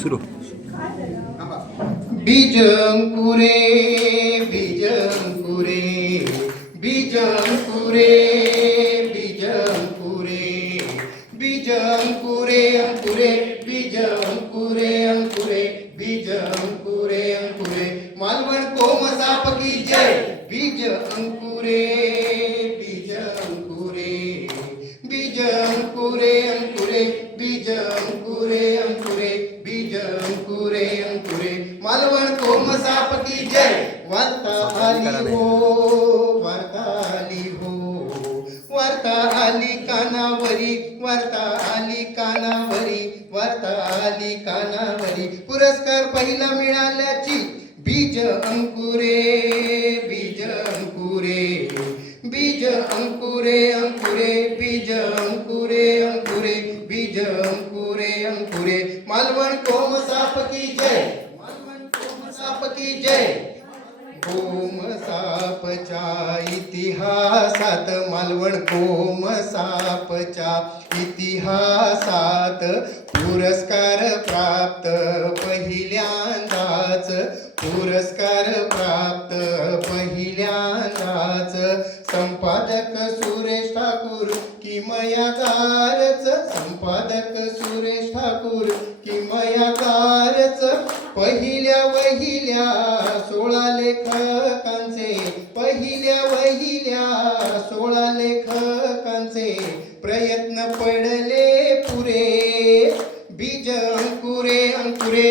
सुरू. बीज अंकुरे बीज अंकुरे बीज अंकुरे बीज अंकुरे बीज अंकुरे अंकुरे बीज अंकुरे अंकुरे बीज अंकुरे अंकुरे मालवण कोमसाप की जय. बीज अंकुरे बीज अंकुरे बीज अंकुरे अंकुरे बीज अंकुरे अंकुरे बीज अंकुरे अंकुरे मालवण कोमसाप की जय. वार्ता आली हो वार्ता आली हो वार्ता आली कानावरी वार्ता आली कानावरी वार्ता आली कानावरी पुरस्कार पहिला मिळाल्याची बीज अंकुरे बीज अंकुरे बीज अंकुरे अंकुरे बीज अंकुरे अंकुरे बीज अंकुरे अंकुरे मालवण कोमसाप की जय. मालवण कोमसाप की जय. कोमसापच्या इतिहासात मालवण कोमसापच्या इतिहासात पुरस्कार प्राप्त पहिल्यांदाच पुरस्कार प्राप्त पहिल्यांदाच संपादक सुरेश ठाकूर किमयागारच संपादक सुरेश ठाकूर किमयागारच पहिल्या वहिल्या 16 लेखकांचे पहिल्या वहिल्या 16 लेखकांचे प्रयत्न पडले पुरे. बीज अंकुरे अंकुरे